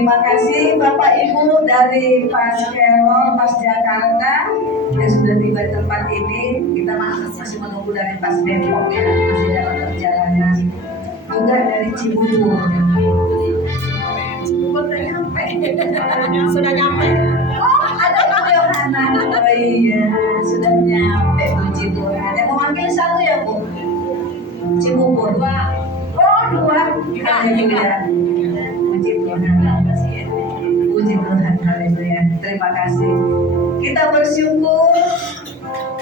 Terima kasih Bapak Ibu dari Pas Kelor, Pas Jakarta yang sudah tiba di tempat ini. Kita masih menunggu dari Pas Depok ya, masih dalam perjalanan. Juga dari Cibubur. Sudah nyampe. Oh, ada Bu Yohana. Oh iya, sudah nyampe. Puji Tuhan. Yang memanggil satu ya Bu? Cibubur. Oh, dua. Haleluya. Puji Tuhan. Puji Tuhan. Haleluya. Terima kasih. Kita bersyukur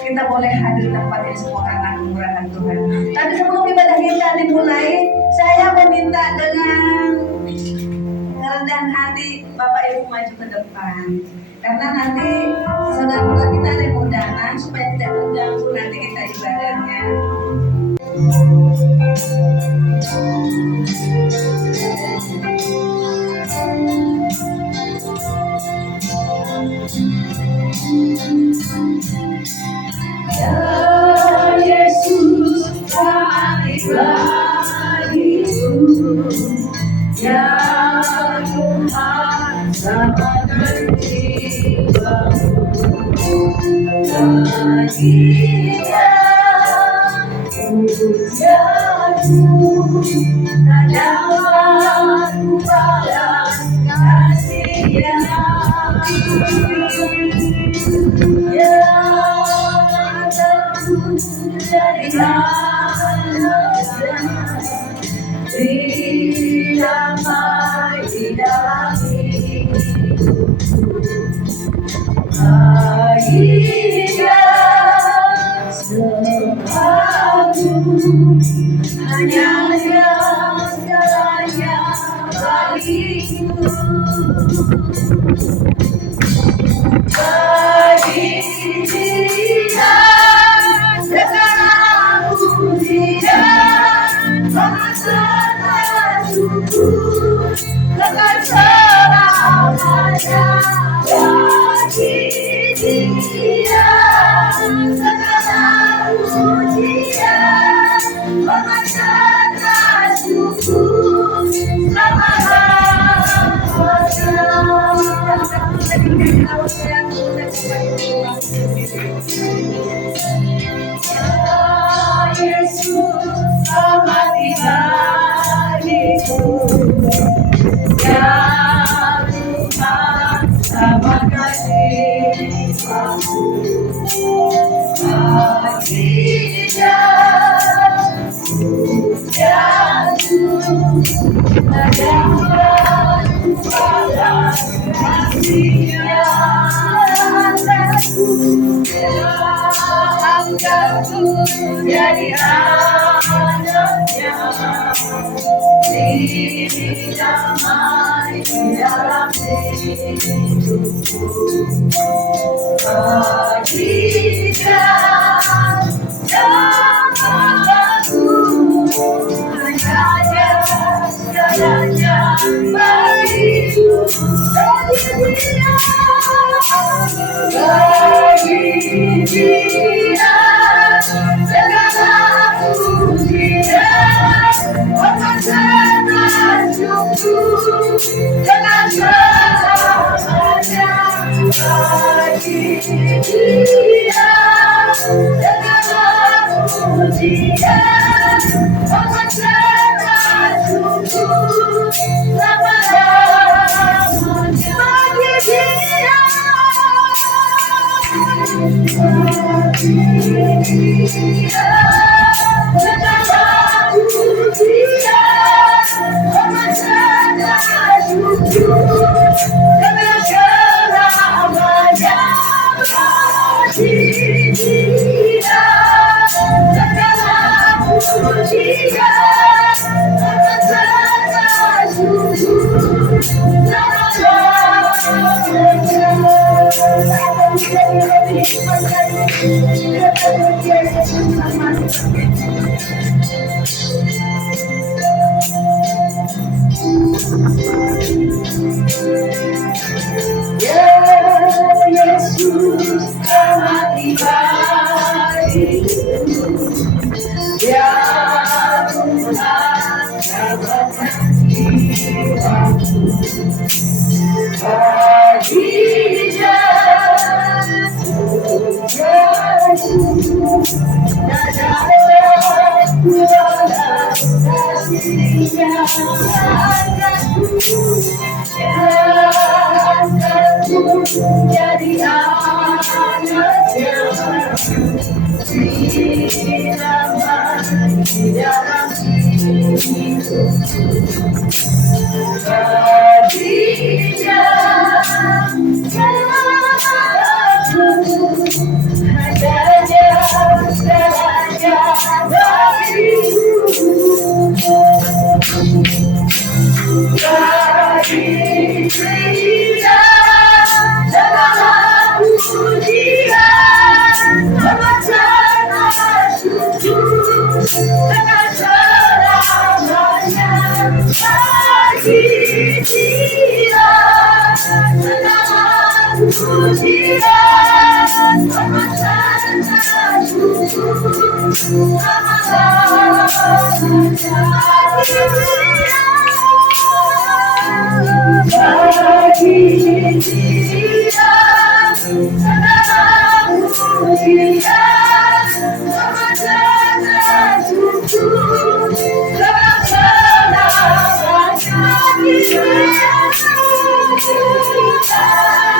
kita boleh hadir di tempat ini semua karena kemurahan Tuhan. Tapi sebelum ibadah kita dimulai, saya meminta dengan kerendahan hati Bapak Ibu maju ke depan. Karena nanti saudara kita ada yang undangan supaya tidak mengganggu nanti kita ibadahnya. Ya Yesus, kami bagimu. Ya Tuhan, selamatkan jiwamu. Baginya pujianmu, tak dapat kubalas kasih-Nya. Ya takut dari manusia, beri damai di dalam hidupku. Baginya separuh, hanya Dia segalanya bagiku. Bagi Dia segala pujian, penghasilan syukur, kekal selamanya. Bagi Dia segala pujian, penghasilan syukur, Yesus, selamat bagiku. Ya Tuhan, selamatkan jiwaku. Baginya pujianmu, tak dapat kubalas kasih-Nya. Angkatku jadi anaknya, beri damai di dalam hidupku. Baginya segalanya, hanya Dia segalanya bagiku. Bagi Dia segala pujian, penghasilan syukur, dengan selamanya. Bagi Dia segala pujian, penghasilan syukur, selama-lamanya. Bagi Dia segala pujian, penghasilan syukur, dengan selamanya. Bagi Dia segala pujian, penghasilan syukur, Ya Yesus, selamat bagiku. Ya Tuhan, selamatkan jiwaku. Jadi anaknya di dalam hatinya hanya segalanya bagi dia segala pujian memacana syukur dengan selamanya bagi dia segala pujian memacana syukur selama-lamanya bagi dia segala pujian memacana syukur selama-lamanya segala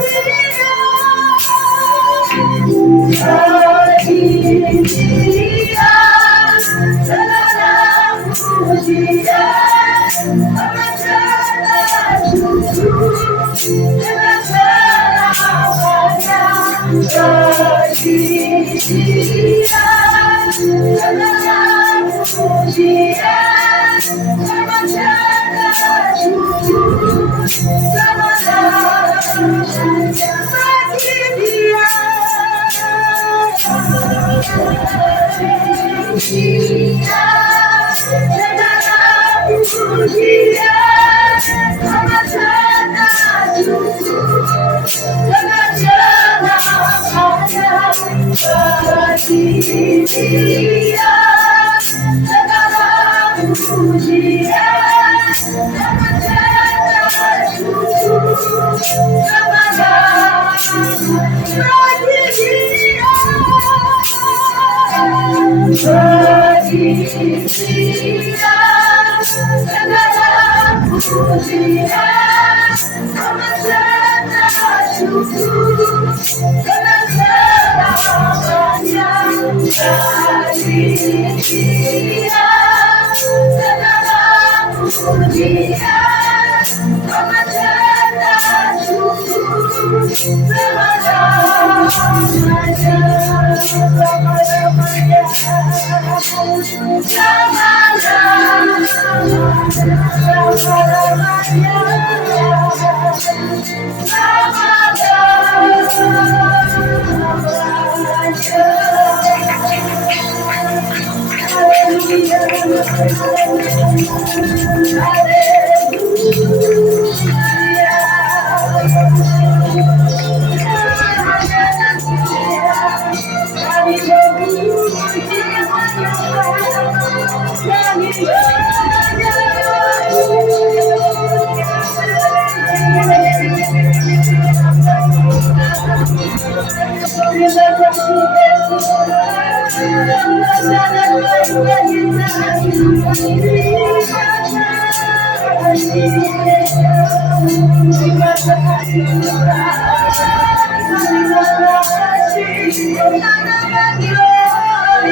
pujian memacana syukur bagi dia segala pujian memacana syukur dengan selamanya bagi dia segala pujian memacana syukur selama-lamanya bagi dia segala pujian memacana syukur dengan selamanya bagi dia segala pujian memacana syukur selama-lamanya bagi dia segala pujian memacana syukur dengan selamanya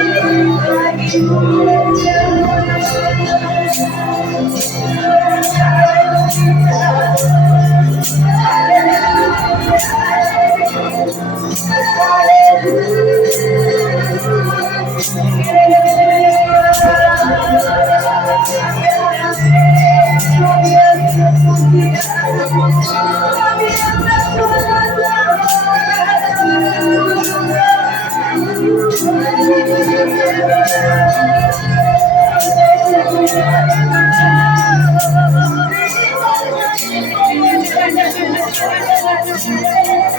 bagi dia segala pujian memacana syukur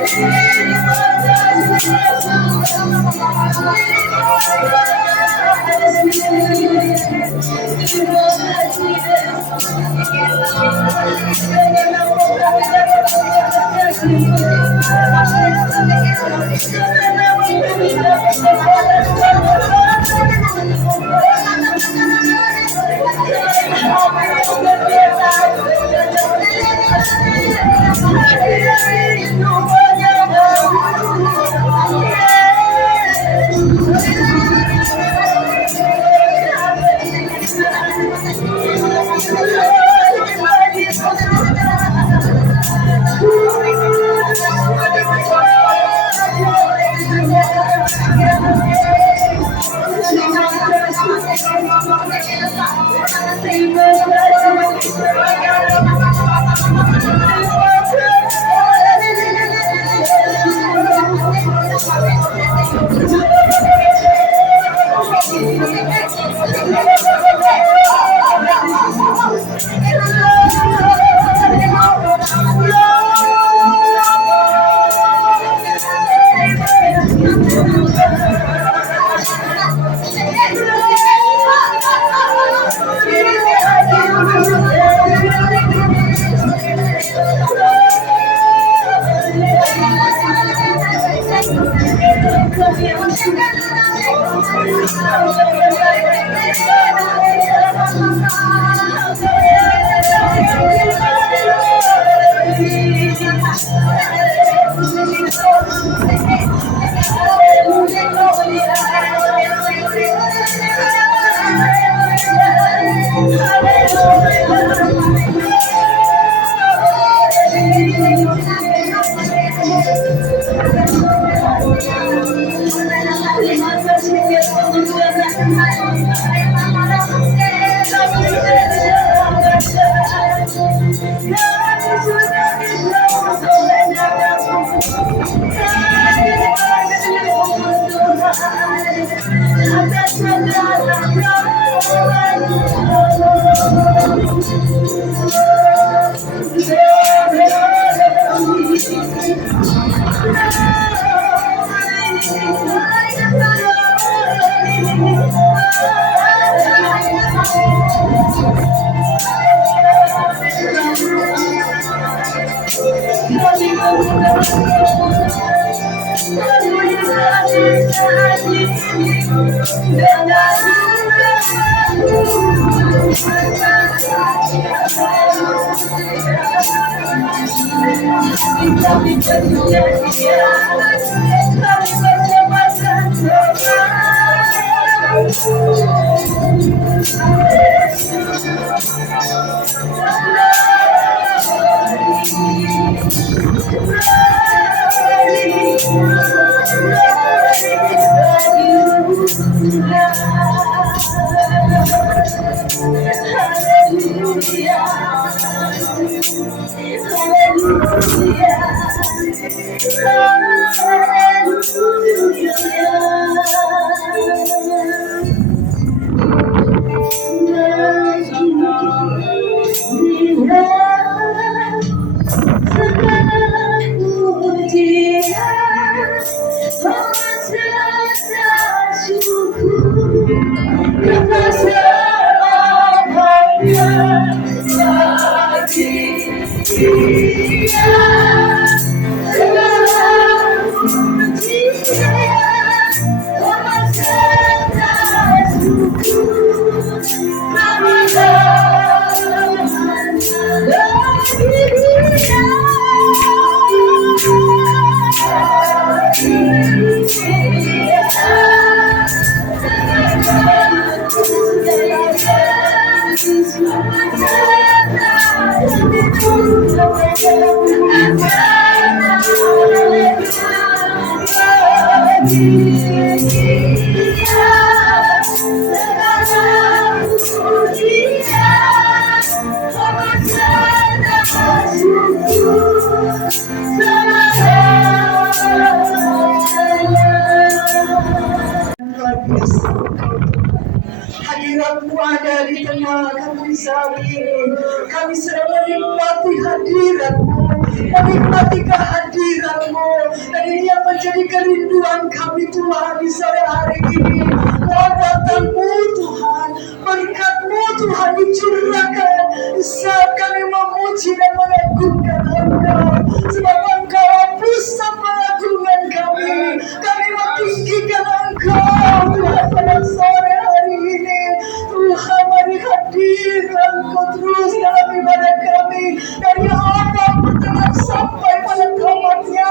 Hadiratmu ada di tengah kami saat ini. Kami sedang menikmati hadiratmu. menikmati kehadiran-Mu. Dan ini yang menjadi kerinduan kami Tuhan di sore hari ini. Kekuatan-Mu Tuhan, berkat-Mu Tuhan dicurahkan di saat kami memuji dan mengagungkan Engkau. Sebab Engkau pusat pengagungan kami. Kami mentinggikan Engkau Tuhan pada sore hari ini. Tuhan, mari hadirkan Engkau terus dalam ibadah kami. Dari awal pertengahan sampai pada tamatnya,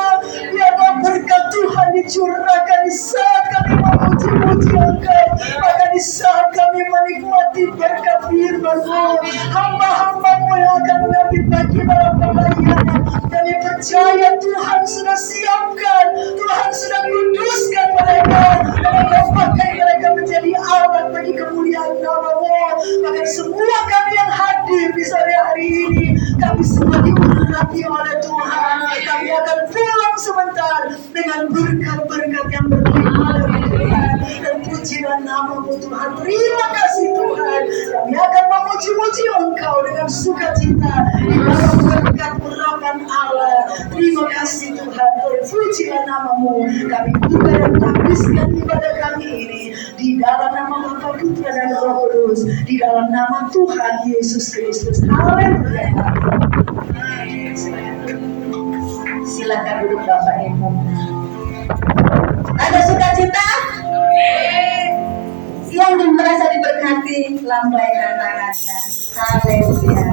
biarlah berkat Tuhan dicurahkan di saat kami memuji-muji Engkau. Maka di saat kami menikmati berkat firman-Mu, hamba-hamba-Mu yang akan mengambil bagi dalam pelayanan. Kami percaya Tuhan sudah siapkan, Tuhan sudah kuduskan mereka, dan Engkau pakai mereka menjadi alat bagi kemuliaan nama-Mu. Maka semua kami yang hadir di sore hari ini, kami semua diberkati oleh Tuhan. Kami akan pulang sebentar dengan berkat-berkat yang berlimpah dari Tuhan. Dan pujilah nama-Mu Tuhan. Terima kasih Tuhan. Kami akan memuji-muji Engkau dengan sukacita di dalam berkat urapan Allah. Terima kasih Tuhan. Pujilah nama-Mu. Kami buka dan habiskan ibadah kami ini di dalam nama Bapa, Putra dan Roh Kudus, di dalam nama Tuhan Yesus Kristus. Haleluya. Silakan duduk Bapak Ibu. Ada sukacita? Yang merasa diberkati, lambaikan tangannya. Haleluya.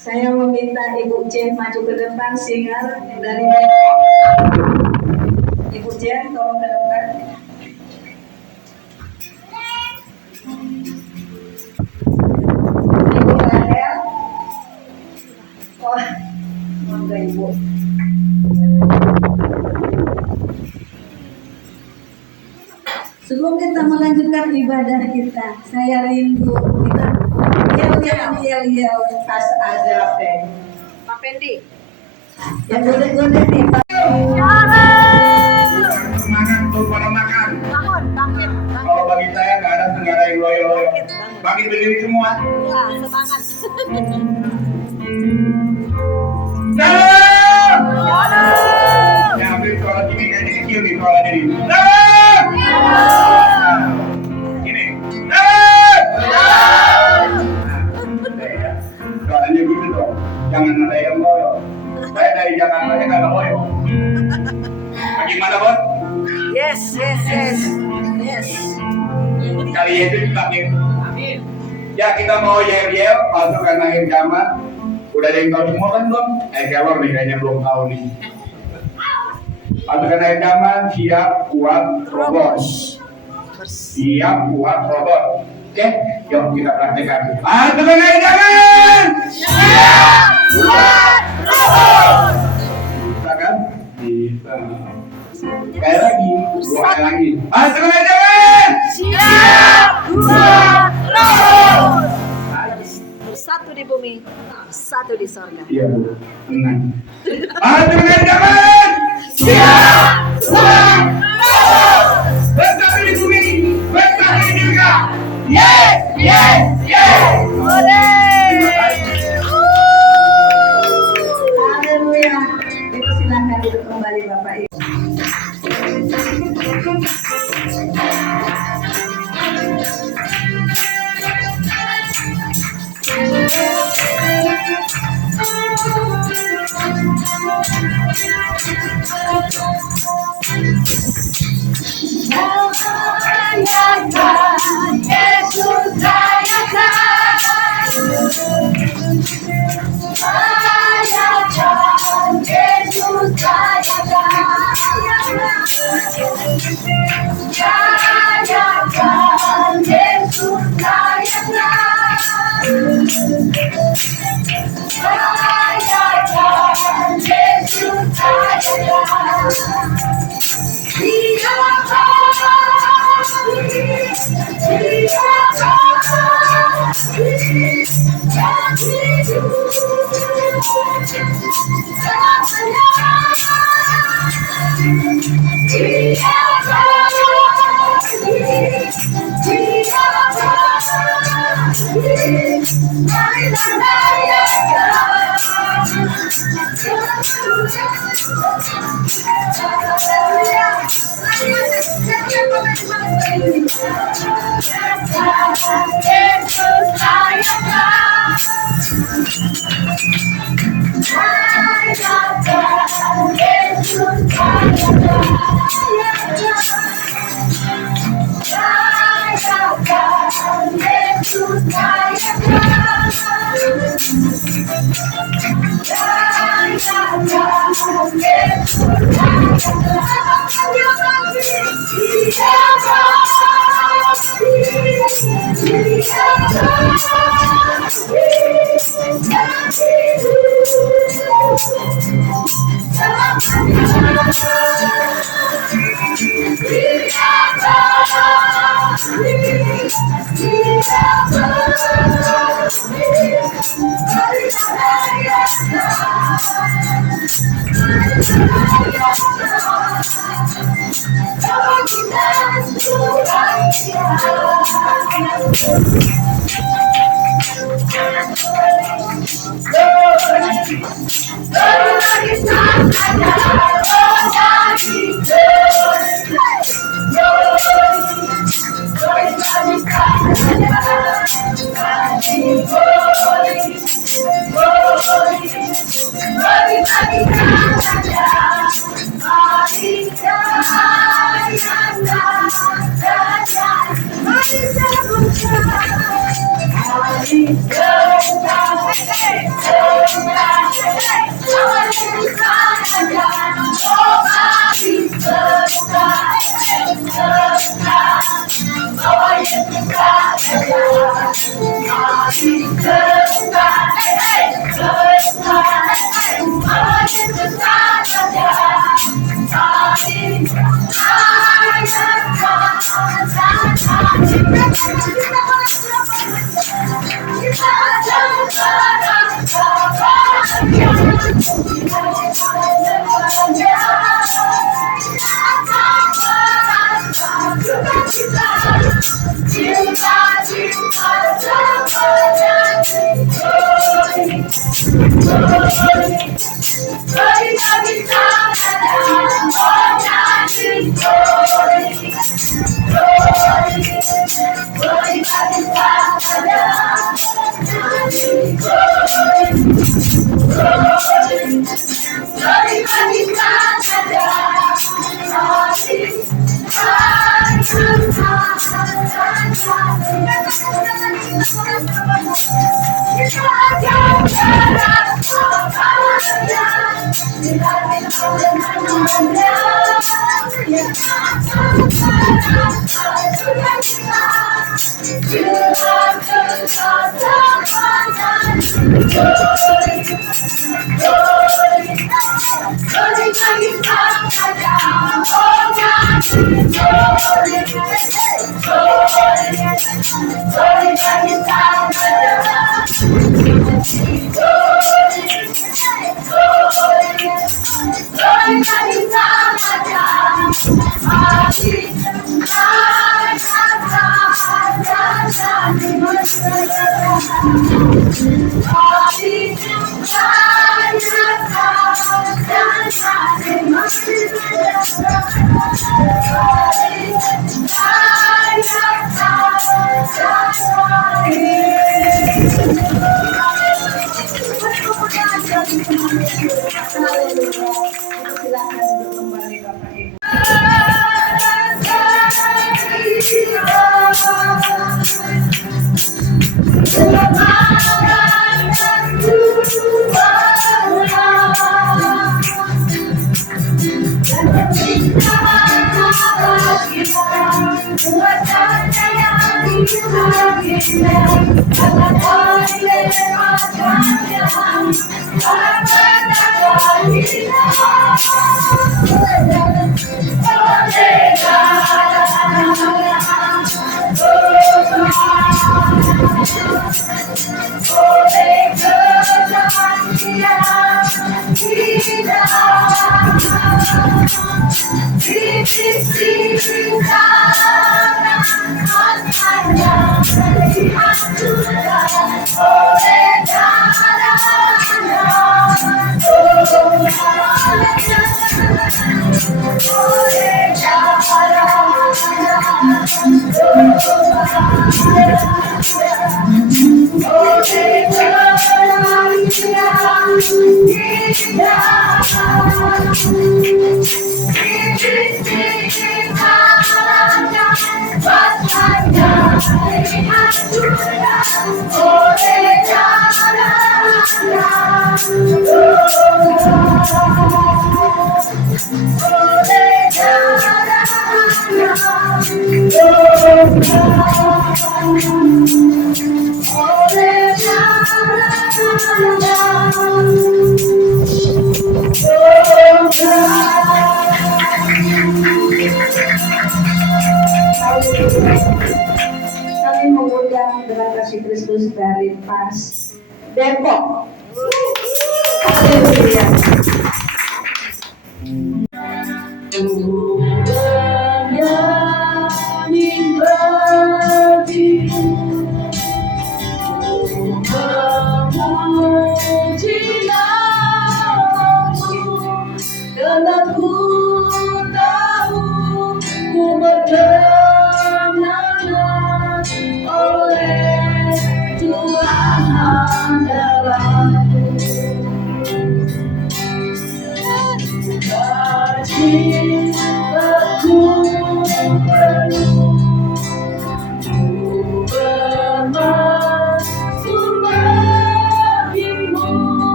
Saya meminta Ibu Jen maju ke depan, singer dari Depok. Ibu Jen, tolong ke depan. Ibu Rahel. Oh, monggo Ibu. Sebelum kita melanjutkan ibadah kita, saya rindu kita yel pas agape. Pak Pendi. Yang godet-godet nih Pak. Semangat untuk pada makan. Bangun, bangkit, Kalau bagi saya nggak ada yang loyo-loyo. Bagi berdiri semua. Ya, semangat. Dalam. Ya ambil suara sini kayak di kecil nih suara diri. Dalam. Ini. Dalam. Suaranya gitu dong. Jangan ada yang loyo. Saya dari Jakarta aja nggak loyo. Bagaimana Bos? Yes. Kali itu dipakai. Amin. Ya kita mau yel-yel, masuk karena akhir zaman. Udah ada yang tahu semua kan belum? Kelor nih kayaknya belum tahu nih. Masuk karena akhir zaman, siap kuat robot. Siap kuat robot. Oke, yuk kita praktekkan. Masuk karena akhir zaman. Siap kuat robot. Bisa kan? Bisa. Sekali lagi, dua kali lagi. Masuk karena akhir zaman. Siap, kuat, robot. Bersatu di bumi, satu di sorga. Iya Bu, tenang. Masuk karena zaman. Siap kuat robot. Bersatu di bumi, bersatu di surga. Yes. Haleluya. Ibu silakan duduk kembali Bapak Ibu. Yesus rayakan Kami mengundang dengan kasih Kristus dari PAS Depok. Haleluya.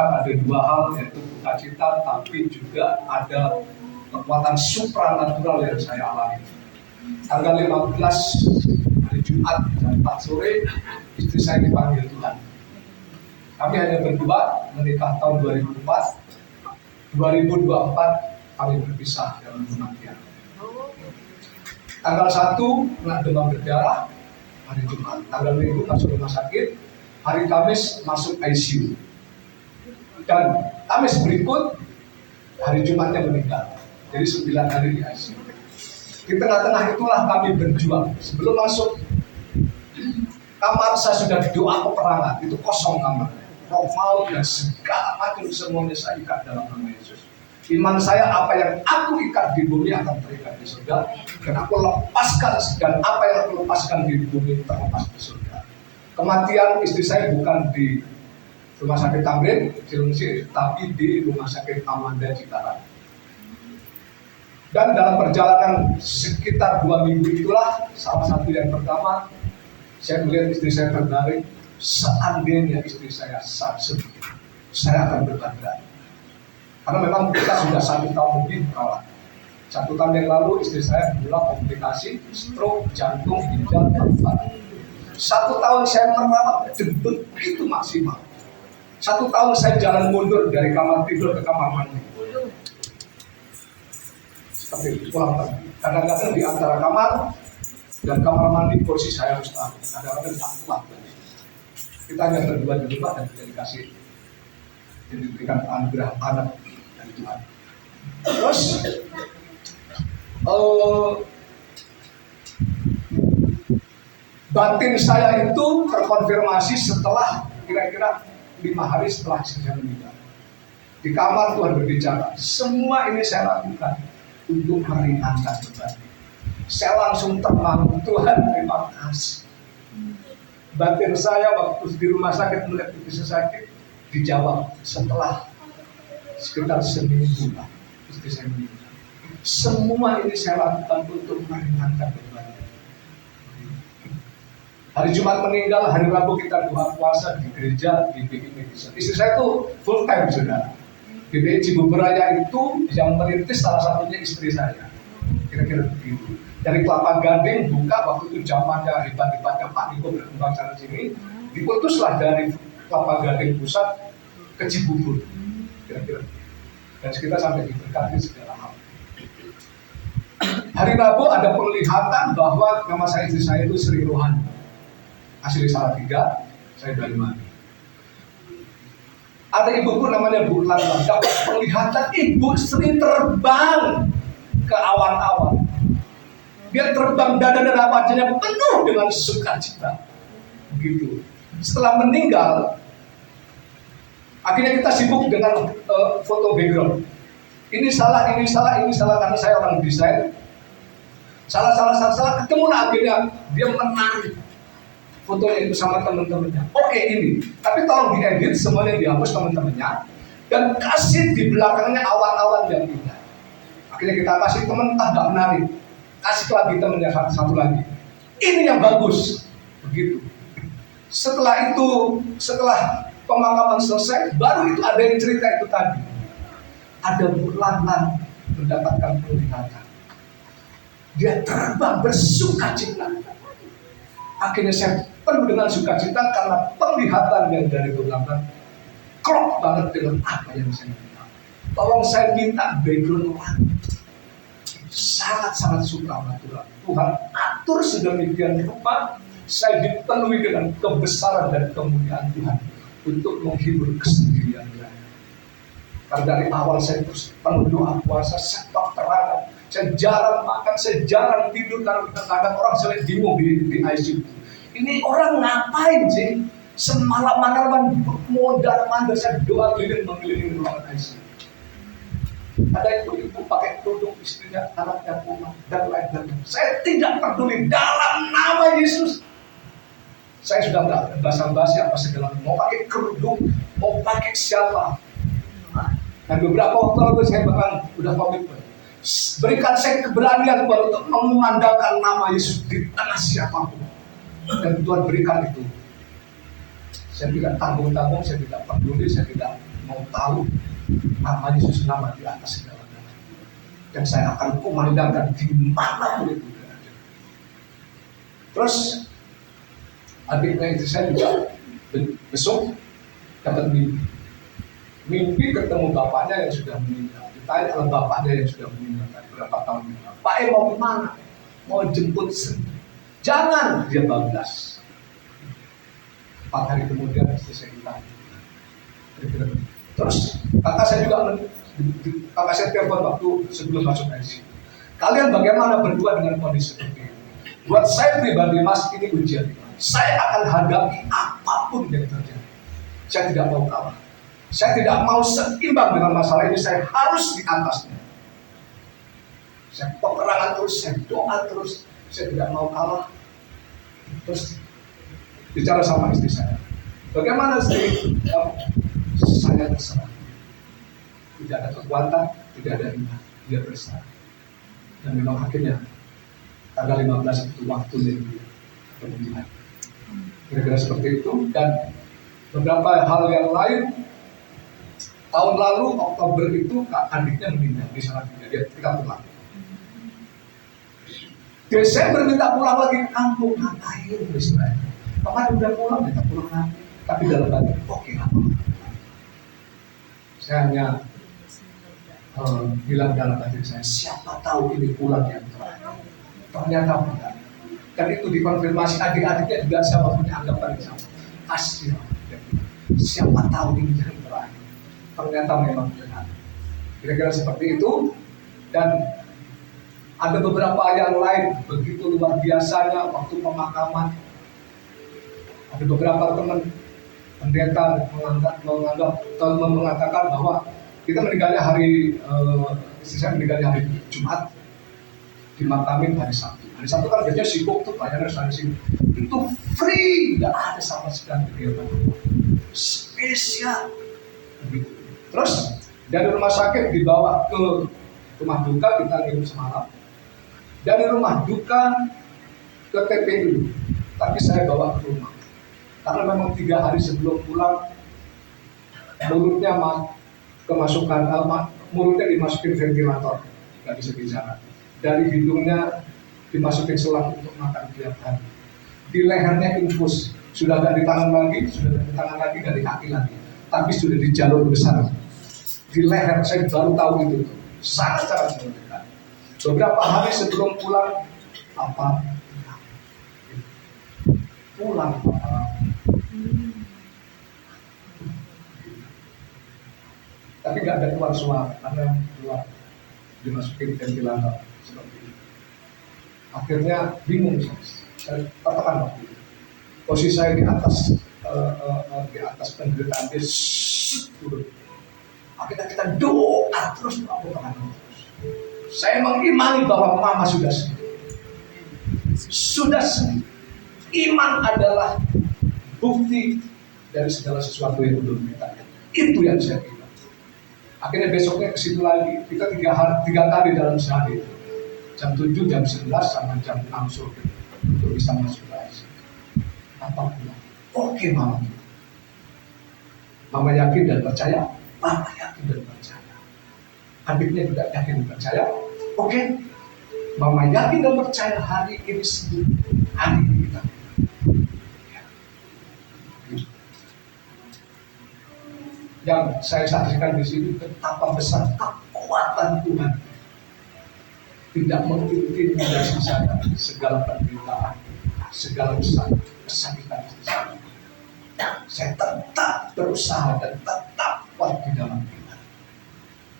Ada dua hal, yaitu sukacita, tapi juga ada kekuatan supranatural yang saya alami. Tanggal 15 hari Jumat jam 4 sore, istri saya dipanggil Tuhan. Kami hanya berdua, menikah tahun 2004. 2024 kami berpisah dalam kematian. Tanggal 1 kena demam berdarah, hari Jumat. Tanggal Minggu masuk rumah sakit, hari Kamis masuk ICU. Dan Kamis berikut, hari Jumatnya meninggal. Jadi 9 hari di ICU. Di tengah-tengah itulah kami berjuang. Sebelum masuk kamar, saya sudah doa peperangan. Itu kosong kamarnya. Roh maut dan segala macam semuanya saya ikat dalam nama Yesus. Iman saya, apa yang aku ikat di bumi akan terikat di surga. Dan aku lepaskan, dan apa yang aku lepaskan di bumi terlepas di surga. Kematian istri saya bukan di Rumah Sakit Tamrin, Cilengsi, tapi di Rumah Sakit Amanda Cikarang. Dan dalam perjalanan sekitar 2 minggu itulah, salah satu yang pertama, saya melihat istri saya terbaring. Seandainya istri saya sakit, saya akan berbangga. Karena memang kita sudah 1 tahun lebih merawat. 1 tahun yang lalu istri saya mulai komplikasi, stroke, jantung, ginjal, paru-paru. 1 tahun saya merawat dan begitu maksimal. 1 tahun saya jalan mundur dari kamar tidur ke kamar mandi. Seperti itu, pulang pergi. Kadang-kadang di antara kamar dan kamar mandi kursi saya harus tahu. Kadang-kadang tak kuat. Kita hanya berdua di rumah dan kita dikasih, diberikan anugerah anak dari Tuhan. Terus batin saya itu terkonfirmasi setelah kira-kira 5 hari setelah saya meninggal. Di kamar Tuhan berbicara, semua ini saya lakukan untuk meringankan beban. Saya langsung tenang, Tuhan terima kasih. Batin saya waktu di rumah sakit melihat bisa sakit, dijawab setelah sekitar seminggu lah, istri saya meninggal. Semua ini saya lakukan untuk meringankan beban. Hari Jumat meninggal, hari Rabu kita doa puasa di gereja di BI Medicine. Istri saya itu full time saudara. BI Cibubur Raya itu yang merintis salah satunya istri saya. Kira-kira begitu. Dari Kelapa Gading buka waktu itu zamannya hebat-hebatnya Pak Niko berkembang sana sini. Diputuslah dari Kelapa Gading pusat ke Cibubur. Kira-kira. Dan kita sampai diberkati segala hal. Hari Rabu ada penglihatan bahwa nama saya istri saya itu Sri Rohani. Asli Salatiga, saya dari mana? Ada ibuku namanya Bu Lala, dapat penglihatan ibu Sri terbang ke awan-awan. Dia terbang dada-dada wajahnya penuh dengan sukacita. Begitu. Setelah meninggal, akhirnya kita sibuk dengan foto background. Ini salah karena saya orang desain. Salah, ketemu akhirnya dia menarik fotonya itu sama teman-temannya. Oke ini, tapi tolong diedit semuanya dihapus teman-temannya dan kasih di belakangnya awan-awan yang indah. Akhirnya kita kasih teman, nggak menarik. Kasih lagi temannya satu lagi. Ini yang bagus, begitu. Setelah pemakaman selesai, baru itu ada yang cerita itu tadi. Ada Lala mendapatkan penglihatan. Dia terbang bersukacita. Akhirnya saya penuh dengan sukacita karena penglihatan yang dari Tuhan klop banget dengan apa yang saya minta. Tolong saya minta background lagu. Sangat-sangat suka sama Tuhan. Tuhan atur sedemikian rupa saya dipenuhi dengan kebesaran dan kemuliaan Tuhan untuk menghibur kesendirian saya. Karena dari awal saya terus penuh doa puasa, saya terang. Saya jarang makan, saya jarang tidur karena kadang orang sering bingung di ICU. Ini orang ngapain sih? Semalam-malaman mondar-mandir saya doa mengelilingi ruangan ICU. Ada ibu pakai kerudung istrinya, anaknya rumah dan lain-lain. Saya tidak peduli dalam nama Yesus. Saya sudah nggak basa-basi apa segala. Mau pakai kerudung, mau pakai siapa. Dan beberapa waktu lalu saya bahkan udah komitmen. Berikan saya keberanian Tuhan untuk memandangkan nama Yesus di tengah siapapun. Dan Tuhan berikan itu. Saya tidak tanggung-tanggung, saya tidak peduli, saya tidak mau tahu nama Yesus nama di atas segala-galanya. Dan saya akan kumandangkan di mana pun itu berada. Terus adiknya itu saya juga besok dapat mimpi ketemu bapaknya yang sudah meninggal. Ditanya oleh bapaknya yang sudah meninggal berapa tahun yang lalu. Pak mau kemana? Mau jemput Sri. Jangan, dia bablas. 4 hari kemudian istri saya hilang. Terus kakak saya telepon waktu sebelum masuk ICU. Kalian bagaimana berdua dengan kondisi seperti ini? Buat saya pribadi mas, ini ujian. Saya akan hadapi apapun yang terjadi. Saya tidak mau kalah. Saya tidak mau seimbang dengan masalah ini. Saya harus di atasnya. Saya peperangan terus, saya doa terus. Saya tidak mau kalah. Terus bicara sama istri saya. Bagaimana istri? Saya terserah. Tidak ada kekuatan, tidak ada iman. Dia berserah. Dan memang akhirnya tanggal 15 itu waktunya kemudian. Kira-kira seperti itu. Dan beberapa hal yang lain. Tahun lalu Oktober itu adiknya meninggal di sana dia kita pulang. Desember minta pulang lagi ke kampung, ngapain Israel? Kemarin udah pulang, kita pulang lagi. Tapi dalam hati, oke lah. Saya hanya bilang dalam hati saya, siapa tahu ini pulang yang terakhir. Ternyata bukan. Dan itu dikonfirmasi adik-adiknya juga sama punya anggapan yang sama. Pasti siapa tahu ini yang terakhir. Ternyata memang benar. Kira-kira seperti itu. Dan ada beberapa yang lain begitu luar biasanya waktu pemakaman. Ada beberapa teman pendeta mengatakan bahwa kita meninggalnya saya meninggalnya hari Jumat, dimakamin hari Sabtu. Hari Sabtu kan biasanya sibuk tuh, banyak hari sini. Itu free, nggak ada sama sekali kegiatan spesial. Terus dari rumah sakit dibawa ke rumah duka, kita ngirim semalam. Dari rumah duka ke TPU, tapi saya bawa ke rumah. Karena memang 3 hari sebelum pulang, mulutnya mulutnya dimasukin ventilator, nggak bisa bicara. Dari hidungnya dimasukin selang untuk makan tiap hari. Di lehernya infus, sudah nggak di tangan lagi, nggak di kaki lagi, tapi sudah di jalur besar. Di leher, saya baru tahu itu, sangat mengerikan. Beberapa hari sebelum pulang, pulang. Tapi nggak ada keluar suara, karena keluar dimasukin ventilator seperti itu. Akhirnya bingung saya katakan waktu itu. Posisi saya di atas penderitaan dia turun. Akhirnya kita doa terus, saya mengimani bahwa mama sudah sembuh. Sudah sembuh. Iman adalah bukti dari segala sesuatu yang belum kita lihat. Itu yang saya bilang. Akhirnya besoknya ke situ lagi. Kita 3 kali dalam sehari. Jam 7, jam 11, sama jam 6 sore. Untuk bisa masuk ke ICU. Apa pulang? Oke mama. Mama yakin dan percaya. Mama yakin dan percaya. Adiknya juga yakin dan percaya. Oke. Mama yakin dan percaya hari ini sembuh. Hari ini kita. Yang saya saksikan di sini betapa besar kekuatan Tuhan. Tidak mengintimidasi saya segala penderitaan, segala kesakitan saya. Saya tetap berusaha dan tetap kuat di dalam Tuhan.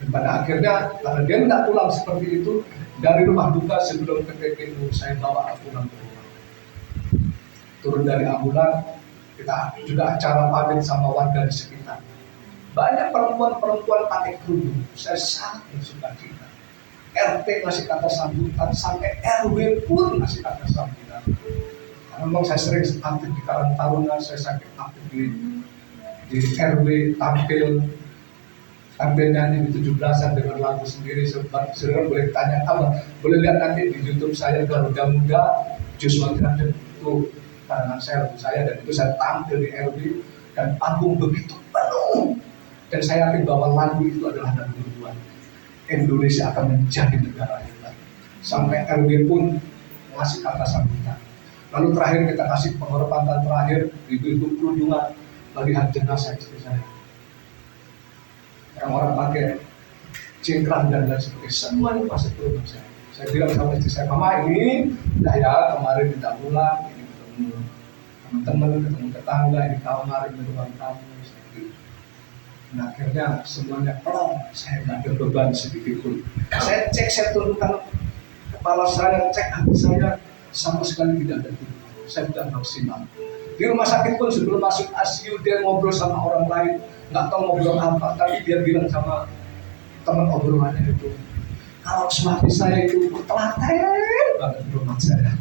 Dan pada akhirnya karena dia tidak pulang seperti itu, dari rumah duka sebelum ke TPU saya bawa pulang ke rumah. Turun dari ambulan, kita juga acara pamit sama warga di sekitar. Banyak perempuan-perempuan pakai kerudung. Saya sangat bersuka cita. RT ngasih kata sambutan, sampai RW pun ngasih kata sambutan. Karena memang saya sering aktif di Karang Taruna, saya sakit aktif di RW, tampil nyanyi di 17-an dengan lagu sendiri. Saudara boleh tanya apa? Boleh lihat nanti di YouTube saya, Garuda Muda, Joshua Granden, itu karangan saya, lagu saya, dan itu saya tampil di RW dan panggung begitu penuh. Dan saya yakin bahwa lagu itu adalah lagu Tuhan. Indonesia akan menjadi negara hebat. Sampai RW pun ngasih kata sambutan. Lalu terakhir kita kasih penghormatan terakhir, ibu-ibu kerudungan melihat jenazah istri saya. Yang orang pakai cingkrang dan lain sebagainya, semuanya masuk ke rumah saya. Saya bilang sama istri saya, mama ini udah ya kemarin minta pulang, ini ketemu teman-teman, ketemu tetangga, ini kemarin di ruang tamu. Nah akhirnya semuanya plong, saya nggak ada beban sedikit pun. Saya cek, saya turunkan kepala saya, cek hati saya, sama sekali tidak ada beban. Saya tidak maksimal. Di rumah sakit pun sebelum masuk ICU dia ngobrol sama orang lain, nggak tahu ngobrol apa, tapi dia bilang sama teman obrolannya itu, kalau suami saya itu telaten banget di rumah saya.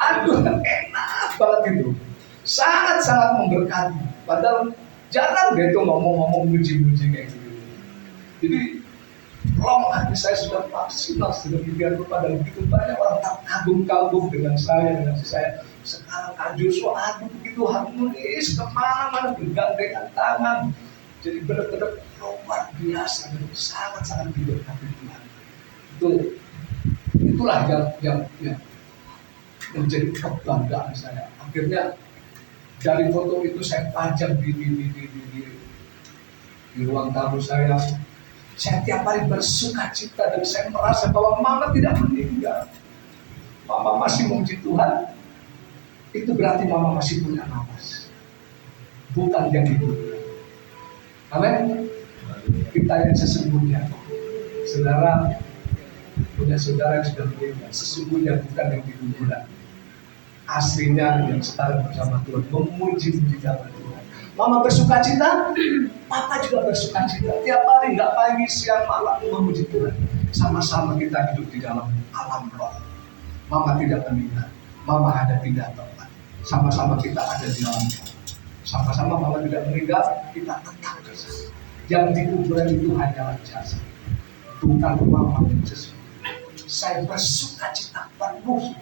Aduh, enak banget itu, sangat-sangat memberkati. Padahal jarang dia tuh ngomong-ngomong muji-muji kayak gitu. Jadi hati saya sudah maksimal, sudah demikian rupa, dan begitu banyak orang kagum-kagum dengan saya, dengan saya. Sekarang Kak Joshua, aduh begitu harmonis, kemana-mana bergandengan tangan. Jadi benar-benar luar biasa, dan sangat-sangat diberkati Tuhan. Itulah yang menjadi kebanggaan saya. Akhirnya Dari foto itu saya pajang di ruang tamu saya. Saya tiap hari bersuka cita dan saya merasa bahwa mama tidak meninggal. Mama masih memuji Tuhan. Itu berarti mama masih punya nafas. Bukan yang hidup. Amin. Kita yang sesungguhnya. Saudara, punya saudara yang sudah meninggal. Sesungguhnya bukan yang di kuburan. Aslinya yang sekarang bersama Tuhan. Memuji-muji nama Tuhan. Mama bersuka cita, papa juga bersuka cita. Tiap hari, nggak pagi, siang, malam memuji Tuhan. Sama-sama kita hidup di dalam alam roh. Mama tidak meninggal. Mama ada pindah tempat. Sama-sama kita ada di dalam roh. Sama-sama mama tidak meninggal, kita tetap bersama. Yang di kuburan itu hanyalah jasa. Bukan mama yang sesungguhnya. Saya bersuka cita penuh.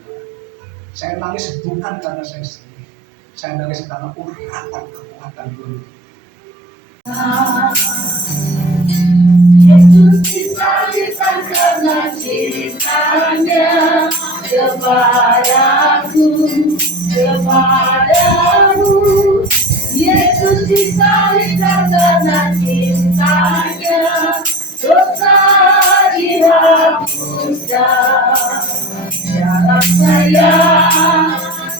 Saya nangis bukan karena saya sedih. Saya nangis karena urapan kekuatan Tuhan. Yesus disalibkan karena cintanya kepadaku, kepadamu. Yesus disalibkan karena cintanya, dosa dihapuskan. Dalam saya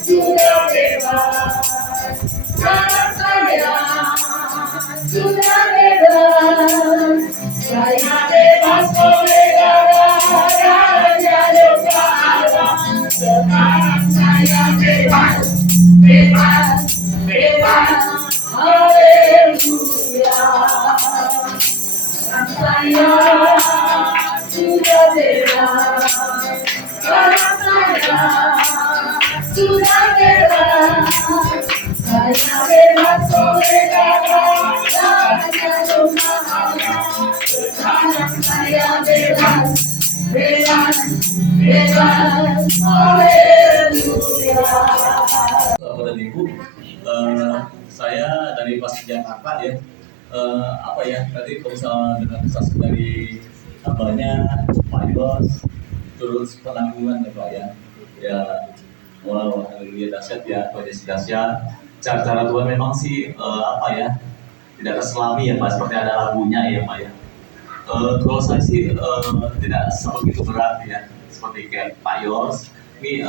sudah bebas, dalam saya sudah bebas. Saya bebas oleh darah-darahnya dosa Allah. Sekarang saya bebas, bebas, bebas. Haleluya. Sekarang saya sudah bebas. Sekarang saya sudah bebas. Saya bebas oleh darah-darahnya dosa Allah. Sekarang saya bebas, bebas, bebas. Haleluya. Bapak dan Ibu, saya dari Pas Jakarta ya. Apa ya tadi kalau misalnya dengan kesaksian dari tambahnya Pak Yos, terus penanggungan ya Pak ya. Ya, wow, haleluya dahsyat ya, Tuhan Yesus dahsyat. Cara Tuhan memang sih apa ya, tidak terselami ya Pak, seperti ada lagunya ya Pak ya. Kalau saya sih tidak sebegitu berat ya, seperti kayak Pak Yos. Ini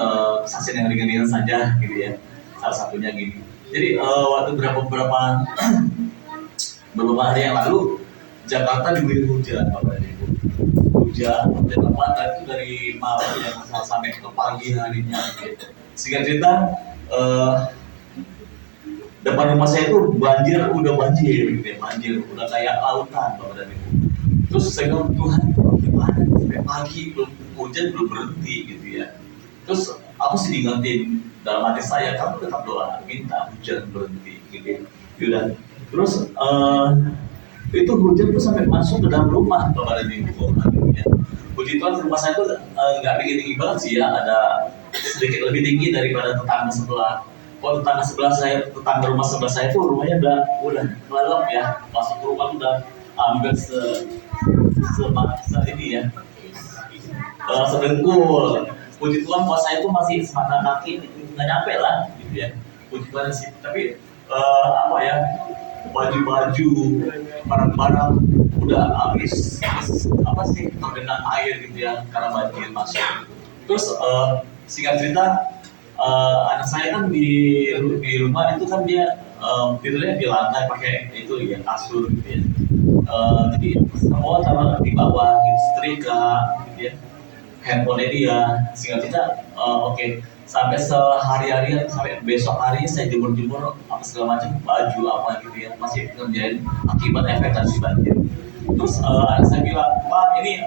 kesaksian yang ringan-ringan saja gitu ya. Salah satunya gini. Jadi waktu beberapa hari yang lalu Jakarta diguyur hujan Bapak dan Ibu. Hujan lebat itu dari malam yang sampai ke pagi harinya. Gitu. Sehingga cerita depan rumah saya itu banjir gitu ya, banjir udah kayak lautan Bapak dan Ibu. Terus saya bilang Tuhan gimana sampai pagi hujan belum berhenti gitu ya. Terus aku sih diingetin dalam hati saya, kamu tetap doa minta hujan berhenti gitu ya. Yaudah. Terus itu hujan tuh sampai masuk ke dalam rumah Bapak dan Ibu. Ya. Puji Tuhan rumah saya tuh nggak tinggi banget sih ya, ada sedikit lebih tinggi daripada tetangga sebelah. Kalau tetangga rumah sebelah saya tuh rumahnya udah kelelep ya, masuk ke rumah tuh udah hampir ini ya, sedengkul. Puji Tuhan puasa itu masih semata kaki nggak nyampe lah gitu ya. Puji Tuhan sih, tapi apa ya, baju-baju, barang-barang udah habis apa sih tergenang air gitu ya karena banjir masuk. Terus singkat cerita anak saya kan di rumah itu kan dia tidurnya di lantai pakai itu ya kasur gitu ya. Jadi semua taruh di bawah gitu, setrika gitu ya, handphone dia. Singkat cerita oke. Sampai sehari-hari sampai besok hari saya jemur apa segala macam baju apa gitu ya, masih ngerjain akibat efek dari banjir. Terus anak saya bilang, Pak ini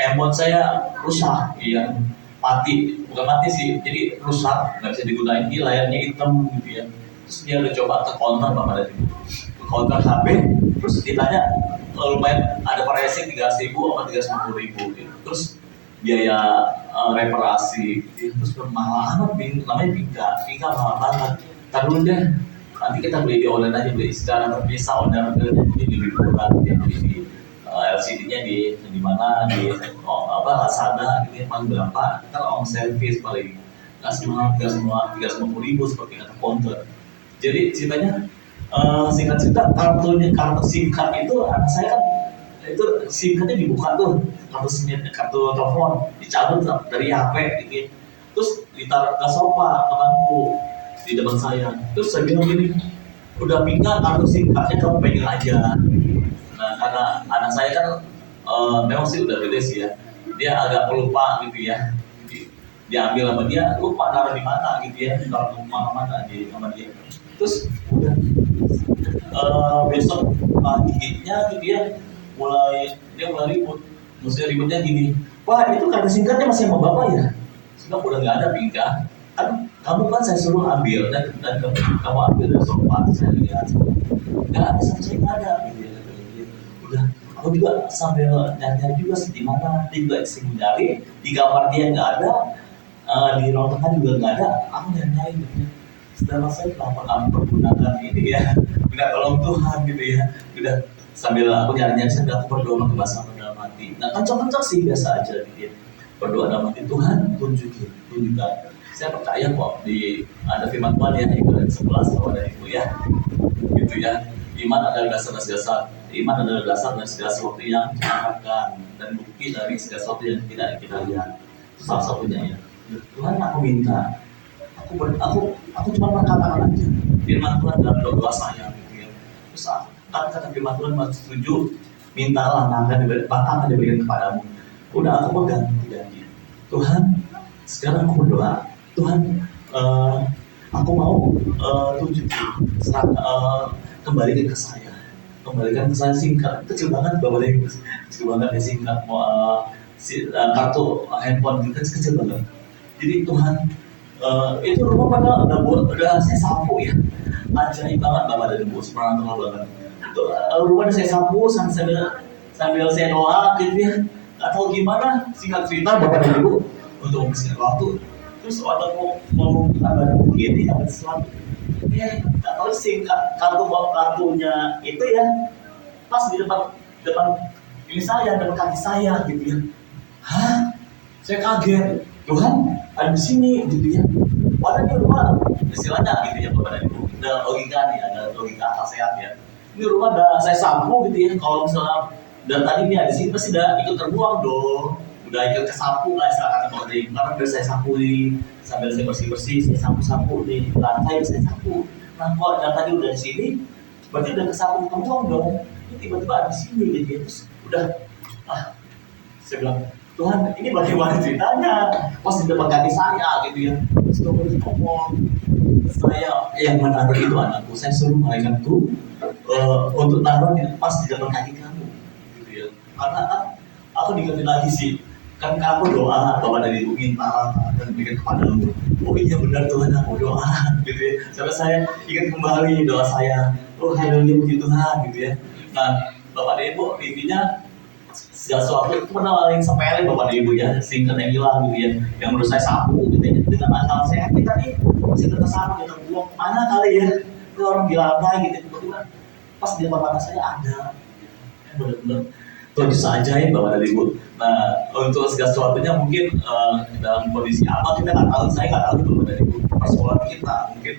handphone saya rusak, iya mati, bukan mati sih, jadi rusak nggak bisa digunain, ini layarnya hitam gitu ya. Terus dia udah coba ke counter Bapak dan Ibu, ke counter HP, terus ditanya lumayan ada variasi 300.000 apa 350.000 gitu. Terus biaya reparasi terus mahal amat, namanya Pika mahal banget. Ntar dulu deh, nanti kita beli di online aja, beli secara terpisah order di liburan ya, di LCD-nya di mana di Lazada ini paling berapa, ntar on service paling nggak semua 350.000 seperti kata counter. Jadi ceritanya singkat cerita kartu singkat itu anak saya kan itu singkatnya dibuka tuh kartu telepon dicabut dari HP gitu. Terus ditaruh ke sofa ke bangku di depan saya. Terus saya bilang gini, udah pindah kartu singkatnya kamu pegang aja. Nah karena anak saya kan memang sih udah gede sih ya, dia agak pelupa gitu ya. Jadi diambil sama dia, lupa naruh di mana gitu ya, taruh di mana di sama dia. Terus udah besok paginya gitu ya, dia mulai ribut. Maksudnya ributnya gini, wah itu kartu singkatnya masih sama bapak ya? Sudah udah nggak ada pindah. Kan kamu kan saya suruh ambil dan kamu ambil dari sofa, saya lihat nggak ada sama saya nggak ada gitu ya. Udah aku juga sambil nyari juga di mana, dia juga sibuk nyari di kamar dia nggak ada, di ruang tengah juga nggak ada, aku nyari gitu ya. Setelah saya kenapa kamu pergunakan ini ya, udah tolong Tuhan gitu ya, udah sambil aku nyari saya aku berdoa ke bahasa dalam hati. Nah kencang sih biasa aja gitu ya, berdoa dalam hati, Tuhan tunjukkan. Saya percaya kok ada firman Tuhan ya, Ibrani 11 bahwa dari Ibu ya, gitu ya. Iman adalah dasar dari segala sesuatu yang diharapkan dan bukti dari segala sesuatu yang tidak kita lihat. Itu salah satunya ya. Tuhan aku minta, aku cuma berkatakan aja firman Tuhan dalam doa saya gitu ya. Terus kata firman Tuhan setuju, mintalah maka akan diberikan kepadamu. Udah aku pegang janji. Tuhan, sekarang aku berdoa, Tuhan, aku mau kembalikan ke saya singkat, kecil banget Bapak Ibu, kecil banget ya singkat, kartu handphone kita kecil banget. Jadi Tuhan, itu rumah pada udah saya sapu ya, ajaib banget Bapak dan Ibu, subhanallah banget. Rumah udah saya sapu sambil saya doa gitu ya, nggak tahu gimana, singkat cerita Bapak dan Ibu untuk menghabiskan waktu. Terus waktu mau ada begini ada sesuatu ya, nggak tahu singkat kartunya itu ya pas di depan ini saya, depan kaki saya gitu ya. Hah? Saya kaget, Tuhan ada di sini gitu ya. Padahal ini rumah istilahnya gitu ya Bapak dan Ibu, ada logika nih, ada logika akal sehat ya. Ini rumah udah saya sapu gitu ya, kalau misalnya dan tadi ini ada di sini pasti udah ikut terbuang dong, udah ikut kesapu lah istilah kata Pak Dik. Karena udah saya sapu sambil saya bersih, saya sapu di lantai, saya sapu. Nah kalau dan tadi udah di sini, berarti udah kesapu terbuang dong. Ini tiba-tiba ada di sini gitu ya. Terus udah, saya bilang, Tuhan ini bagaimana ceritanya? Pas di depan kaki saya gitu ya. Terus Tuhan ngomong, saya yang menaruh itu anakku, saya suruh malaikatku untuk taruh pas di depan kaki kamu gitu ya. Karena aku diingetin lagi sih, kan kamu doa Bapak dari Ibu minta dan berikan kepadamu. Oh iya benar Tuhan, aku doa gitu ya. Sampai saya ingat kembali doa saya, oh haleluya puji Tuhan gitu ya. Nah Bapak dan Ibu intinya segala sesuatu itu pernah paling sepele Bapak dan Ibu ya, singkat yang hilang gitu ya, yang menurut saya sapu gitu ya, dengan akal saya kita nih masih terkesan kita buang kemana kali ya, itu orang bilang apa gitu, tiba-tiba pas di depan mata saya ada, benar-benar Tuhan bisa ajaib Bapak dan Ibu. Nah untuk segala sesuatunya mungkin dalam kondisi apa kita nggak tahu, saya nggak tahu Bapak dan Ibu, persoalan kita mungkin